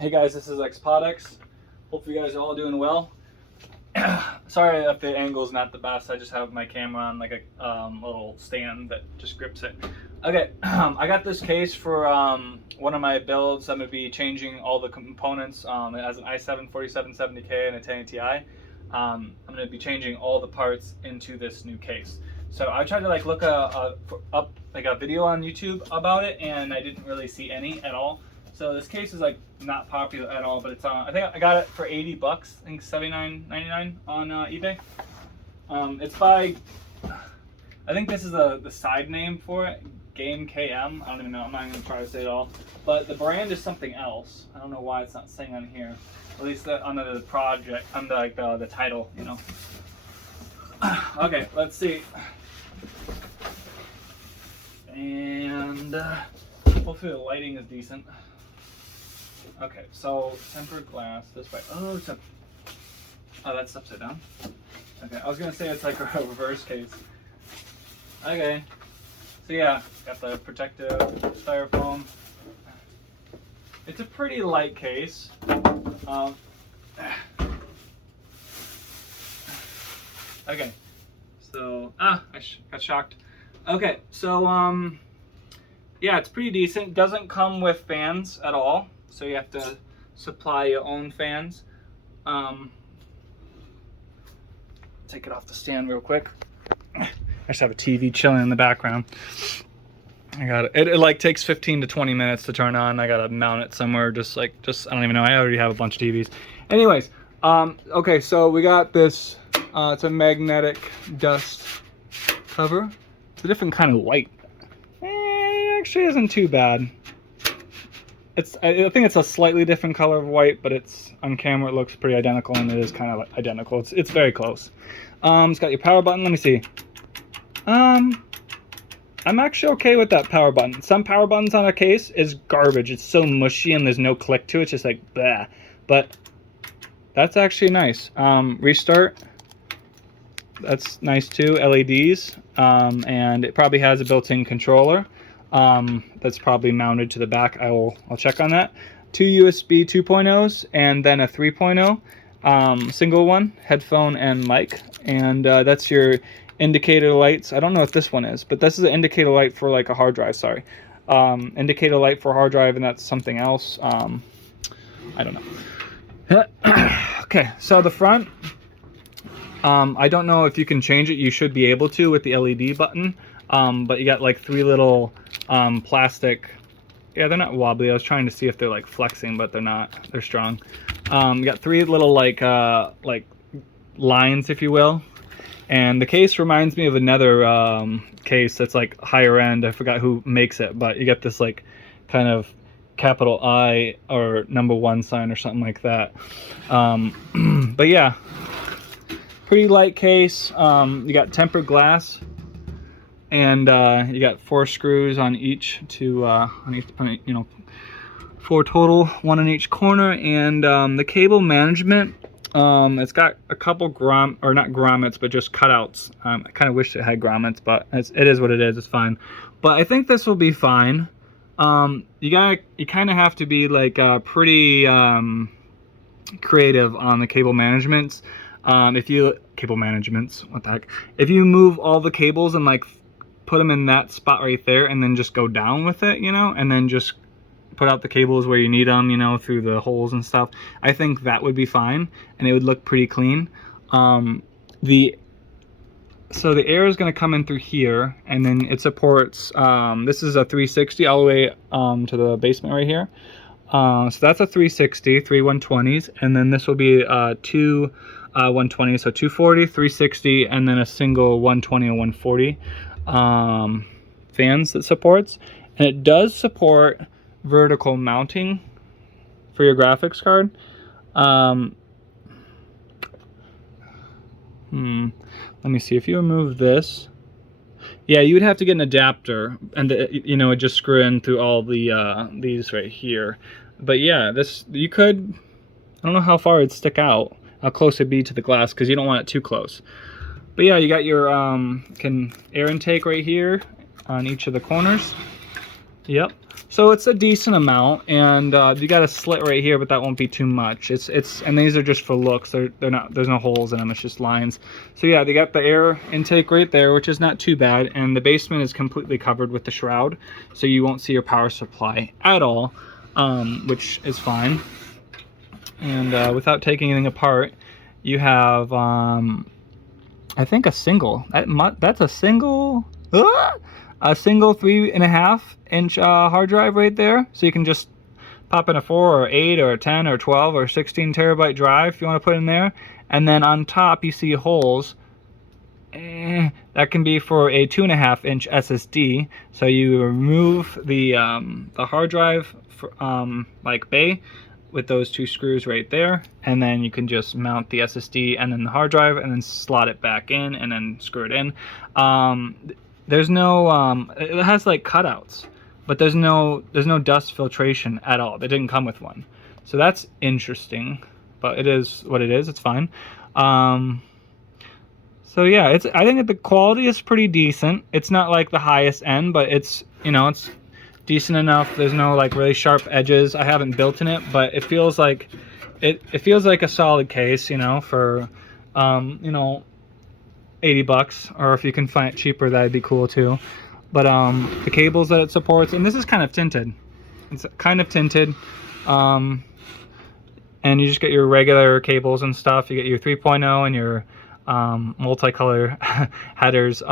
Hey guys, this is Xpodex. Hope you guys are all doing well. Sorry if the angle's not the best. I just have my camera on like a little stand that just grips it. Okay, I got this case for one of my builds. I'm gonna be changing all the components. It has an i7 4770K and a 1080 Ti. I'm gonna be changing all the parts into this new case. So I tried to like look up like a video on YouTube about it, and I didn't really see any at all. So this case is like not popular at all, but it's I think I got it for 80 bucks. I think $79.99 on eBay. It's by, I think this is the side name for it, Game KM. I don't even know. I'm not even gonna try to say it all. But the brand is something else. I don't know why it's not saying on here. At least under the project, under like the title, you know. Okay, let's see. And hopefully the lighting is decent. Okay, so tempered glass this way. Oh, that's upside down. Okay, I was gonna say it's like a reverse case. Okay, so yeah, got the protective styrofoam. It's a pretty light case. Okay, so I got shocked. Okay, so yeah, it's pretty decent. Doesn't come with fans at all, so you have to supply your own fans. Take it off the stand real quick. I just have a TV chilling in the background. I got it. It like takes 15 to 20 minutes to turn on. I gotta mount it somewhere. Just I don't even know. I already have a bunch of TVs. Anyways, okay, so we got this. It's a magnetic dust cover. It's a different kind of white. It actually isn't too bad. I think it's a slightly different color of white, but it's on camera it looks pretty identical, and it is kind of identical. It's very close. It's got your power button. Let me see. I'm actually okay with that power button. Some power buttons on a case is garbage. It's so mushy and there's no click to it. It's just like blah. But that's actually nice. Restart. That's nice too. LEDs. And it probably has a built-in controller. That's probably mounted to the back. I'll check on that. 2 USB 2.0s and then a 3.0 single one, headphone and mic. And that's your indicator lights. I don't know what this one is, but this is an indicator light for like a hard drive. Sorry, indicator light for hard drive, and that's something else. I don't know. Okay, so the front. I don't know if you can change it. You should be able to with the LED button. But you got like 3 little plastic. Yeah, they're not wobbly. I was trying to see if they're like flexing, but they're not. They're strong. You got 3 little like lines, if you will. And the case reminds me of another case that's like higher end. I forgot who makes it, but you get this like kind of capital I or #1 sign or something like that. But yeah, pretty light case. You got tempered glass. And you got 4 screws on each to you know, 4 total, 1 in each corner. And the cable management, it's got a couple not grommets, but just cutouts. I kind of wish it had grommets, but it is what it is. It's fine. But I think this will be fine. You kind of have to be like pretty creative on the cable managements. Cable managements, what the heck? If you move all the cables and like put them in that spot right there, and then just go down with it, you know, and then just put out the cables where you need them, you know, through the holes and stuff. I think that would be fine, and it would look pretty clean. So the air is going to come in through here, and then it supports, this is a 360 all the way to the basement right here. So that's a 360, 3 120s, and then this will be 2 120s, so 240, 360, and then a single 120 and 140 fans that supports. And it does support vertical mounting for your graphics card. Let me see. If you remove this, yeah, you would have to get an adapter, and you know, it just screw in through all the these right here. But yeah, this you could. I don't know how far it'd stick out, how close it'd be to the glass, because you don't want it too close. But yeah, you got your air intake right here on each of the corners. Yep. So it's a decent amount, and you got a slit right here, but that won't be too much. It's and these are just for looks. They're not. There's no holes in them. It's just lines. So yeah, they got the air intake right there, which is not too bad, and the basement is completely covered with the shroud, so you won't see your power supply at all, which is fine. And without taking anything apart, you have I think a single. That's a single. A single 3.5-inch hard drive right there, so you can just pop in a 4 or 8 or 10 or 12 or 16 terabyte drive if you want to put in there. And then on top you see holes. That can be for a 2.5-inch SSD. So you remove the hard drive like bay with those 2 screws right there, and then you can just mount the SSD and then the hard drive and then slot it back in and then screw it in. There's no it has like cutouts, but there's no dust filtration at all. They didn't come with one, so that's interesting, but it is what it is. It's fine. So yeah, I think that the quality is pretty decent. It's not like the highest end, but it's, you know, it's decent enough. There's no like really sharp edges. I haven't built in it, but it feels like it feels like a solid case, you know, for you know, $80, or if you can find it cheaper, that'd be cool too. But the cables that it supports, and this is kind of tinted. It's kind of tinted. And you just get your regular cables and stuff. You get your 3.0 and your multicolor headers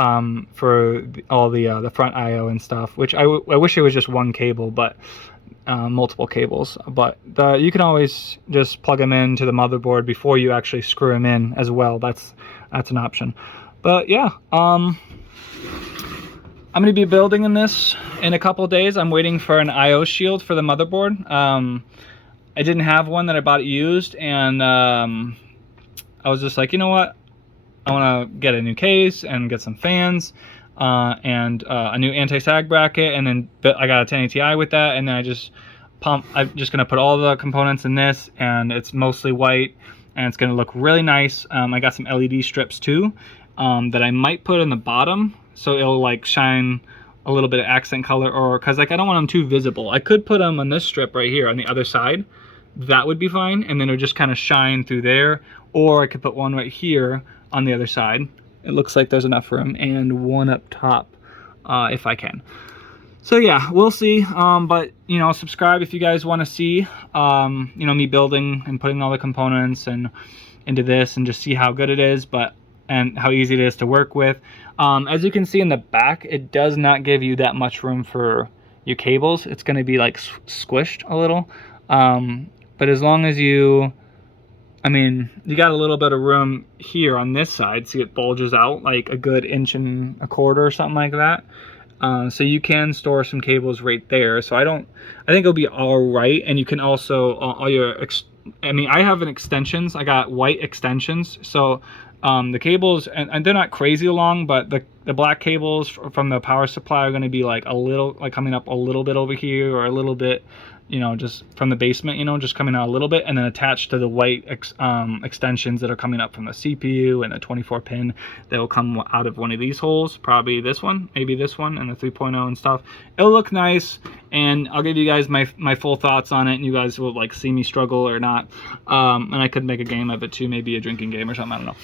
for all the front I/O and stuff, which I wish it was just one cable, but multiple cables. But you can always just plug them into the motherboard before you actually screw them in as well. That's an option. But yeah, I'm going to be building in this in a couple days. I'm waiting for an I/O shield for the motherboard. I didn't have one that I bought used, and I was just like, you know what? I want to get a new case and get some fans and a new anti-sag bracket, and then I got a 1080 Ti with that, and then I'm just going to put all the components in this, and it's mostly white, and it's going to look really nice. I got some LED strips too that I might put in the bottom, so it'll like shine a little bit of accent color, or because like I don't want them too visible. I could put them on this strip right here on the other side. That would be fine, and then it'll just kind of shine through there. Or I could put one right here on the other side. It looks like there's enough room, and one up top if I can. So yeah, we'll see. But you know, subscribe if you guys want to see you know, me building and putting all the components and into this, and just see how good it is, and how easy it is to work with. As you can see in the back, it does not give you that much room for your cables. It's going to be like squished a little. But as long as you, I mean, you got a little bit of room here on this side, see it bulges out like a good 1.25 inches or something like that. So you can store some cables right there. So I think it'll be all right. And you can also all your I mean, I have extensions. I got white extensions. So the cables, and they're not crazy long, but the black cables from the power supply are going to be like a little, like coming up a little bit over here, or a little bit, you know, just from the basement, you know, just coming out a little bit, and then attached to the white extensions that are coming up from the CPU and the 24 pin that will come out of one of these holes, probably this one, maybe this one, and the 3.0 and stuff. It'll look nice, and I'll give you guys my full thoughts on it, and you guys will like see me struggle or not. And I could make a game of it too, maybe a drinking game or something, I don't know.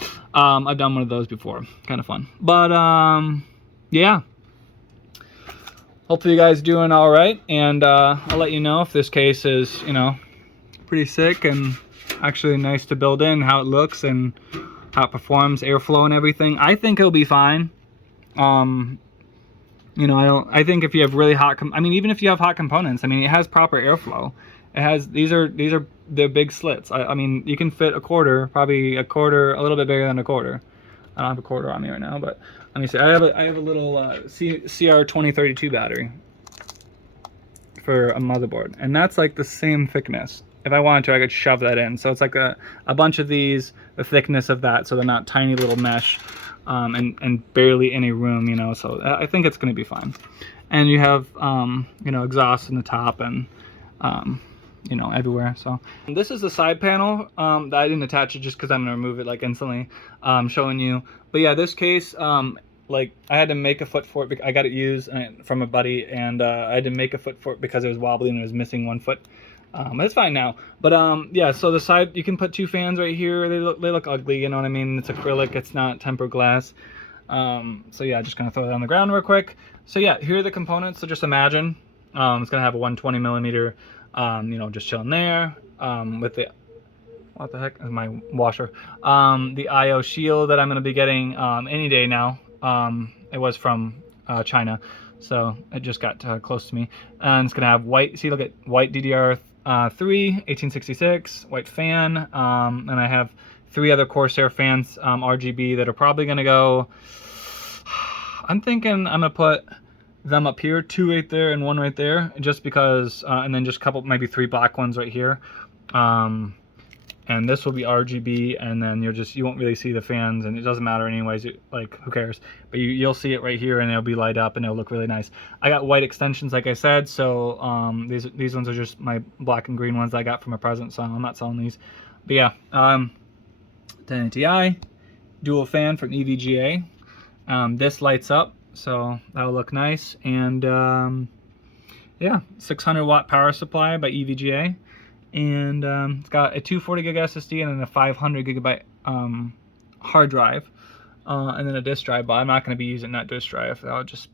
I've done one of those before, kind of fun. But yeah. Hopefully you guys doing all right, and I'll let you know if this case is, you know, pretty sick and actually nice to build in, how it looks and how it performs, airflow and everything. I think it'll be fine. You know, I think if you have really hot, I mean, even if you have hot components, I mean, it has proper airflow. It has, these are the big slits. I mean, you can fit a quarter, probably a quarter, a little bit bigger than a quarter. I don't have a quarter on me right now, but let me see. I have a little CR2032 battery for a motherboard, and that's like the same thickness. If I wanted to, I could shove that in. So it's like a bunch of these, the thickness of that, so they're not tiny little mesh, and barely any room, you know. So I think it's going to be fine. And you have you know, exhaust in the top and you know, everywhere. So this is the side panel that I didn't attach it just because I'm gonna remove it like instantly, showing you. But yeah, this case like I had to make a foot for it. I got it used from a buddy, and I had to make a foot for it because it was wobbly and it was missing one foot. It's fine now. But yeah, so the side, you can put 2 fans right here. They look ugly, you know what I mean? It's acrylic, it's not tempered glass. So yeah, just gonna throw that on the ground real quick. So yeah, here are the components. So just imagine it's gonna have a 120 millimeter, you know, just chilling there, with the, what the heck is my washer, the IO shield that I'm gonna be getting any day now. It was from China, so it just got close to me. And it's gonna have white, see, look at white DDR3 1866 white fan, and I have 3 other Corsair fans, RGB, that are probably gonna go, I'm thinking I'm gonna put them up here, 2 right there and 1 right there, just because, and then just a couple, maybe 3 black ones right here. And this will be RGB, and then you won't really see the fans, and it doesn't matter anyways, like, who cares? But you'll see it right here, and it'll be light up, and it'll look really nice. I got white extensions, like I said, so these ones are just my black and green ones that I got from a present, so I'm not selling these. But yeah, 1080 Ti, dual fan from EVGA. This lights up, so that'll look nice. And yeah, 600 watt power supply by EVGA. And it's got a 240 gig SSD and then a 500 gigabyte hard drive, and then a disk drive, but I'm not going to be using that disk drive. I'll just,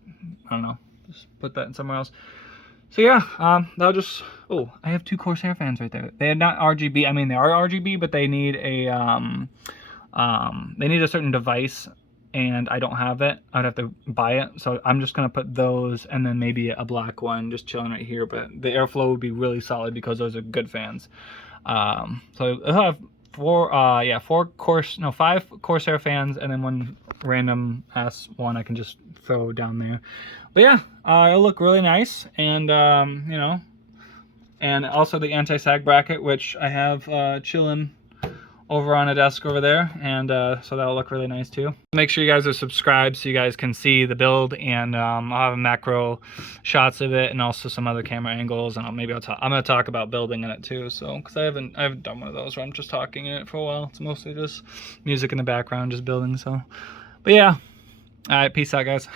I don't know, just put that in somewhere else. So yeah, that'll just, oh, I have 2 Corsair fans right there. They are not RGB, I mean, they are RGB, but they need a certain device, and I don't have it. I'd have to buy it, so I'm just gonna put those and then maybe a black one just chilling right here. But the airflow would be really solid because those are good fans. So I'll have 5 Corsair fans, and then 1 random ass one I can just throw down there. But yeah, it'll look really nice, and you know, and also the anti-sag bracket, which I have chilling over on a desk over there, and so that'll look really nice too. Make sure you guys are subscribed so you guys can see the build, and I'll have macro shots of it and also some other camera angles, and I'm gonna talk about building in it too, so because I haven't done one of those where I'm just talking in it for a while. It's mostly just music in the background, just building. So but yeah, all right, peace out guys.